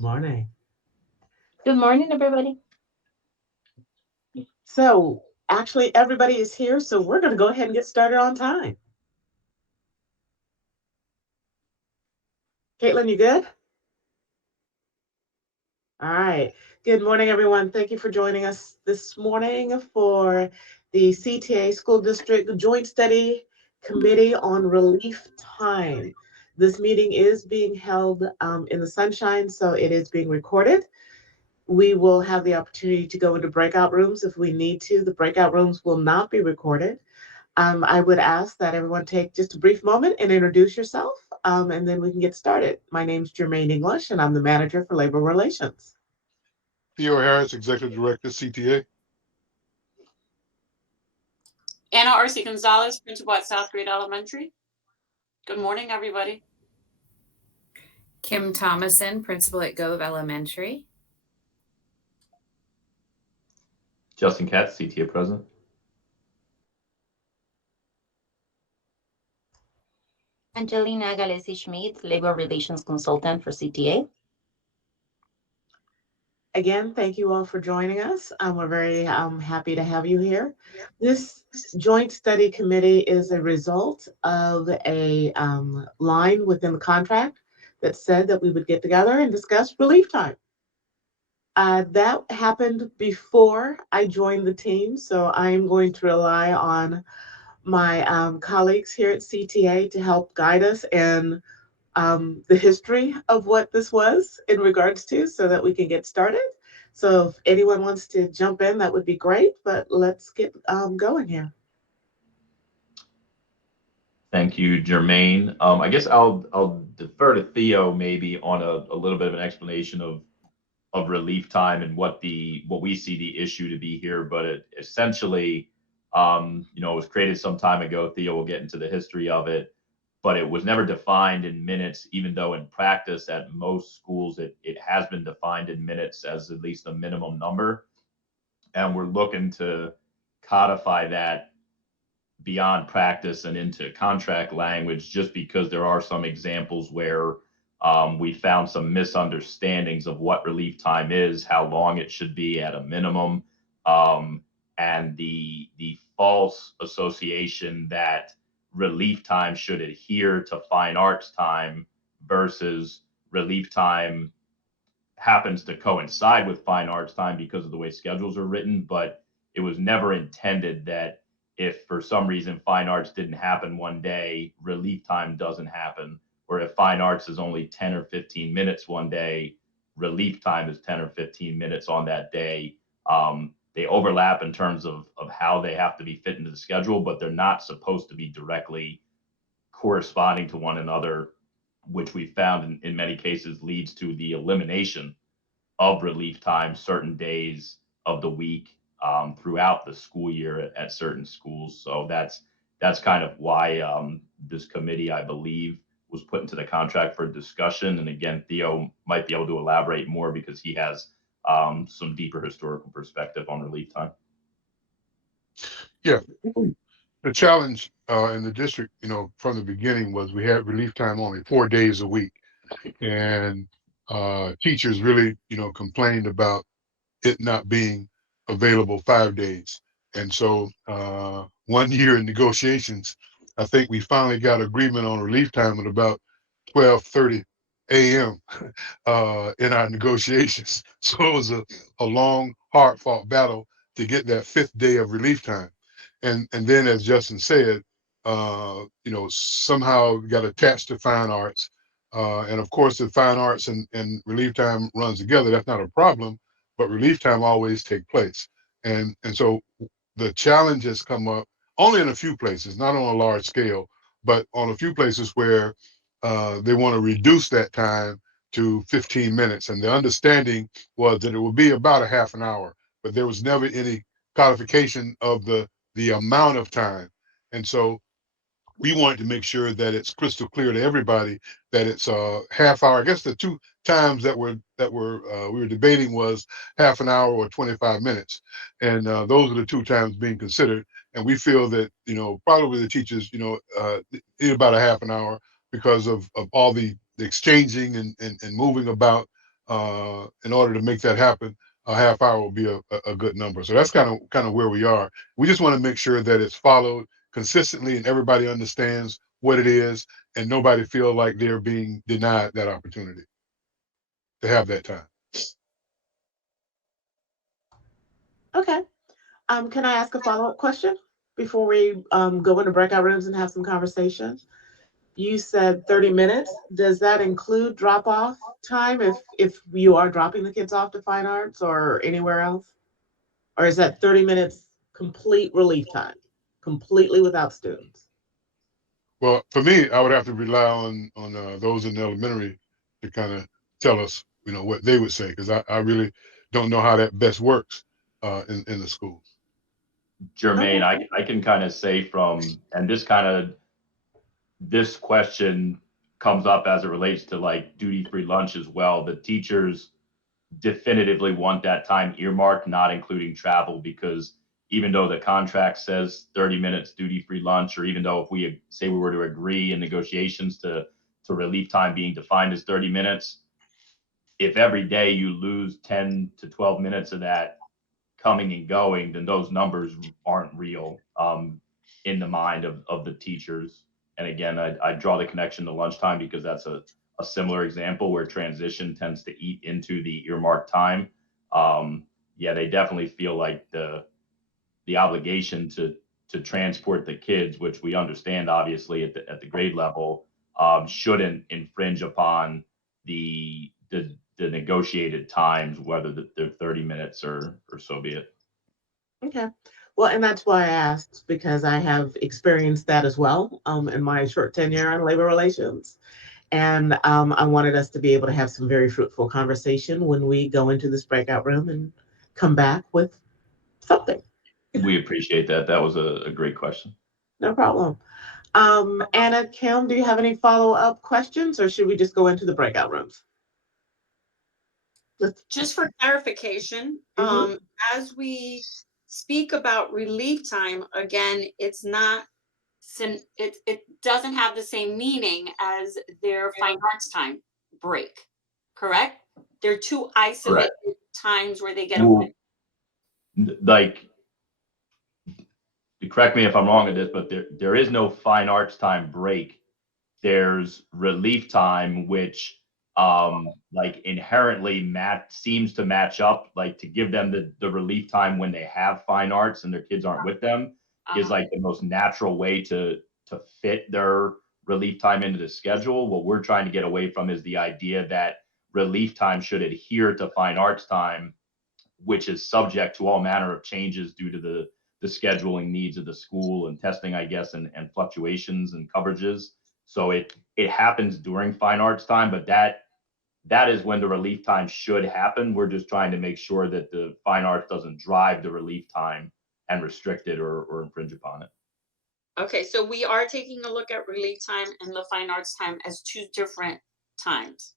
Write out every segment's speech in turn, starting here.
Morning. Good morning, everybody. So, actually, everybody is here, so we're going to go ahead and get started on time. Caitlin, you good? All right. Good morning, everyone. Thank you for joining us this morning for the CTA School District Joint Study Committee on Relief Time. This meeting is being held in the sunshine, so it is being recorded. We will have the opportunity to go into breakout rooms if we need to. The breakout rooms will not be recorded. I would ask that everyone take just a brief moment and introduce yourself, and then we can get started. My name is Jermaine English, and I'm the manager for labor relations. Theo Harris, Executive Director, CTA. Anna R.C. Gonzalez, principal at South Grade Elementary. Good morning, everybody. Kim Thomason, principal at Gove Elementary. Justin Katz, CTA president. Angelina Galesi Schmidt, labor relations consultant for CTA. Again, thank you all for joining us. We're very happy to have you here. This joint study committee is a result of a line within the contract that said that we would get together and discuss relief time. That happened before I joined the team, so I'm going to rely on my colleagues here at CTA to help guide us in the history of what this was in regards to so that we can get started. So if anyone wants to jump in, that would be great, but let's get going here. Thank you, Jermaine. I guess I'll defer to Theo maybe on a little bit of an explanation of relief time and what we see the issue to be here. But it essentially, it was created some time ago. Theo will get into the history of it, but it was never defined in minutes, even though in practice at most schools it has been defined in minutes as at least a minimum number. And we're looking to codify that beyond practice and into contract language, just because there are some examples where we found some misunderstandings of what relief time is, how long it should be at a minimum, and the false association that relief time should adhere to fine arts time versus relief time happens to coincide with fine arts time because of the way schedules are written, but it was never intended that if for some reason fine arts didn't happen one day, relief time doesn't happen. Or if fine arts is only 10 or 15 minutes one day, relief time is 10 or 15 minutes on that day. They overlap in terms of how they have to be fit into the schedule, but they're not supposed to be directly corresponding to one another, which we found in many cases leads to the elimination of relief time certain days of the week throughout the school year at certain schools. So that's kind of why this committee, I believe, was put into the contract for discussion. And again, Theo might be able to elaborate more because he has some deeper historical perspective on relief time. Yeah, the challenge in the district, from the beginning was we had relief time only 4 days a week. And teachers really, complained about it not being available 5 days. And so 1 year in negotiations, I think we finally got agreement on relief time at about 12:30 a.m. In our negotiations. So it was a long, hard fought battle to get that fifth day of relief time. And then as Justin said, somehow got attached to fine arts. And of course, if fine arts and relief time runs together, that's not a problem, but relief time always take place. And so the challenge has come up only in a few places, not on a large scale, but on a few places where they want to reduce that time to 15 minutes. And the understanding was that it would be about a half an hour, but there was never any codification of the amount of time. And so we wanted to make sure that it's crystal clear to everybody that it's a half hour. I guess the two times that we were debating was half an hour or 25 minutes, and those are the two times being considered. And we feel that probably the teachers need about a half an hour because of all the exchanging and moving about in order to make that happen, a half hour will be a good number. So that's kind of where we are. We just want to make sure that it's followed consistently and everybody understands what it is, and nobody feel like they're being denied that opportunity to have that time. Okay. Can I ask a follow-up question before we go into breakout rooms and have some conversation? You said 30 minutes. Does that include drop-off time if you are dropping the kids off to fine arts or anywhere else? Or is that 30 minutes complete relief time, completely without students? Well, for me, I would have to rely on those in the elementary to kind of tell us, what they would say, because I really don't know how that best works in the schools. Jermaine, I can kind of say and this question comes up as it relates to like duty-free lunch as well. The teachers definitively want that time earmarked, not including travel, because even though the contract says 30 minutes duty-free lunch, or even though if we say we were to agree in negotiations to relief time being defined as 30 minutes, if every day you lose 10 to 12 minutes of that coming and going, then those numbers aren't real in the mind of the teachers. And again, I draw the connection to lunchtime because that's a similar example where transition tends to eat into the earmarked time. Yeah, they definitely feel like the obligation to transport the kids, which we understand obviously at the grade level, shouldn't infringe upon the negotiated times, whether they're 30 minutes or so be it. Okay. Well, and that's why I asked, because I have experienced that as well in my short tenure on labor relations. And I wanted us to be able to have some very fruitful conversation when we go into this breakout room and come back with something. We appreciate that. That was a great question. No problem. Anna, Kim, do you have any follow-up questions, or should we just go into the breakout rooms? Just for clarification, as we speak about relief time, again, it's not, it doesn't have the same meaning as their fine arts time break, correct? They're two isolated times where they get a break. Like, correct me if I'm wrong in this, but there is no fine arts time break. There's relief time, which like inherently seems to match up, like to give them the relief time when they have fine arts and their kids aren't with them is like the most natural way to fit their relief time into the schedule. What we're trying to get away from is the idea that relief time should adhere to fine arts time, which is subject to all manner of changes due to the scheduling needs of the school and testing, I guess, and fluctuations and coverages. So it happens during fine arts time, but that is when the relief time should happen. We're just trying to make sure that the fine arts doesn't drive the relief time and restrict it or infringe upon it. Okay, so we are taking a look at relief time and the fine arts time as two different times.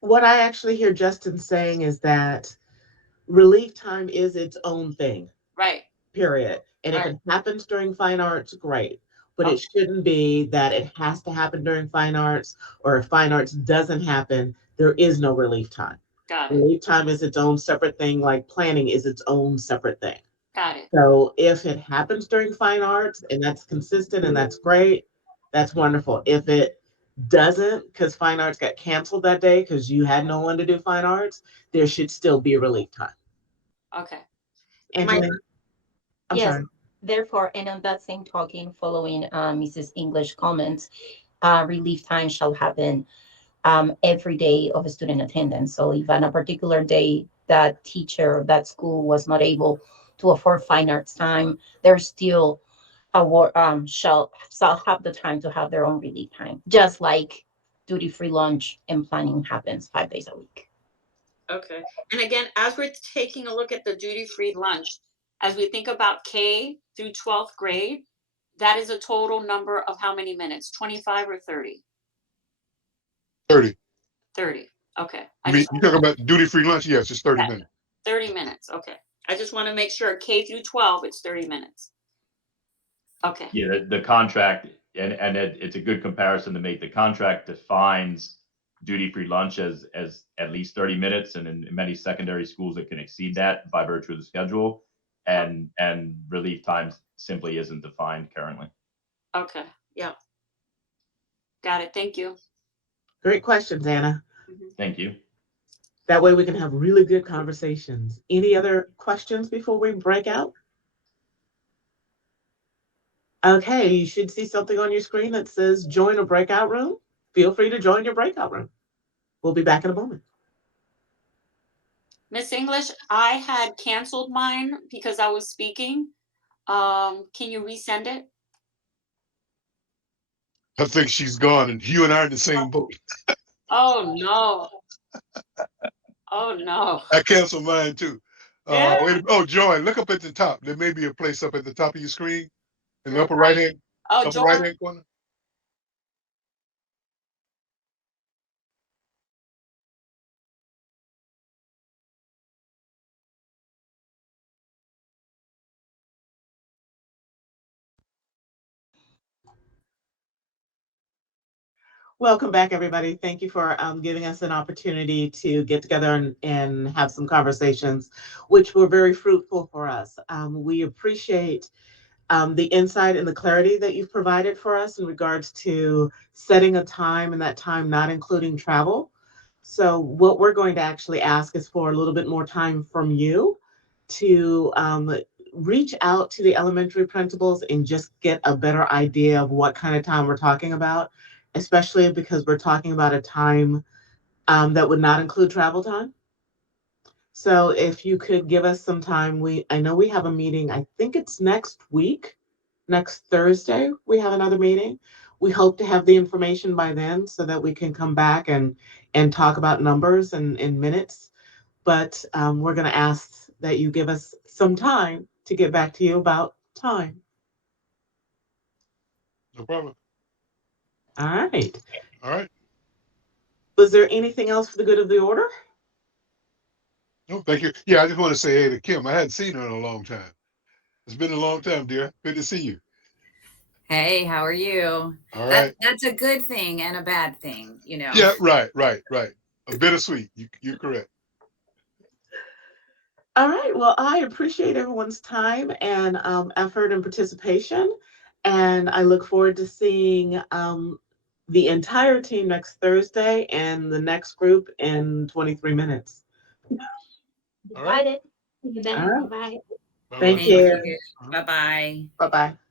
What I actually hear Justin saying is that relief time is its own thing. Right. Period. And if it happens during fine arts, great. But it shouldn't be that it has to happen during fine arts, or if fine arts doesn't happen, there is no relief time. Got it. Relief time is its own separate thing, like planning is its own separate thing. Got it. So if it happens during fine arts and that's consistent and that's great, that's wonderful. If it doesn't, because fine arts got canceled that day because you had no one to do fine arts, there should still be relief time. Okay. And I'm Yes. sorry. Therefore, and on that same talking, following Mrs. English comments, relief time shall happen every day of student attendance. So if on a particular day that teacher or that school was not able to afford fine arts time, there's still shall have the time to have their own relief time, just like duty-free lunch and planning happens 5 days a week. Okay. And again, as we're taking a look at the duty-free lunch, as we think about K through 12th grade, that is a total number of how many minutes? 25 or 30? 30. 30. Okay. You talking about duty-free lunch? Yes, it's 30 minutes. 30 minutes. Okay. I just want to make sure K through 12, it's 30 minutes. Okay. Yeah, the contract, and it's a good comparison to make. The contract defines duty-free lunch as at least 30 minutes, and in many secondary schools it can exceed that by virtue of the schedule. And relief time simply isn't defined currently. Okay, yeah. Got it, thank you. Great questions, Anna. Thank you. That way we can have really good conversations. Any other questions before we break out? Okay, you should see something on your screen that says join a breakout room. Feel free to join your breakout room. We'll be back in a moment. Miss English, I had canceled mine because I was speaking. Can you resend it? I think she's gone, and you and I are in the same boat. Oh no. Oh no. I canceled mine too. Yeah. Join. Look up at the top. There may be a place up at the top of your screen in the upper Right. right hand Oh, join. corner. Welcome back, everybody. Thank you for giving us an opportunity to get together and have some conversations, which were very fruitful for us. We appreciate the insight and the clarity that you've provided for us in regards to setting a time and that time not including travel. So what we're going to actually ask is for a little bit more time from you to reach out to the elementary principals and just get a better idea of what kind of time we're talking about, especially because we're talking about a time that would not include travel time. So if you could give us some time, I know we have a meeting, I think it's next week, next Thursday, we have another meeting. We hope to have the information by then so that we can come back and talk about numbers and in minutes. But we're going to ask that you give us some time to get back to you about time. No problem. All right. All right. Was there anything else for the good of the order? No, thank you. Yeah, I just want to say hey to Kim. I hadn't seen her in a long time. It's been a long time, dear. Good to see you. Hey, how are you? All right. That's a good thing and a bad thing, you know. Yeah, right. A bittersweet. You're correct. All right. Well, I appreciate everyone's time and effort and participation. And I look forward to seeing the entire team next Thursday and the next group in 23 minutes. All right. Bye. All right. Bye. Thank Bye-bye. Thank you. you. Bye-bye. Bye-bye.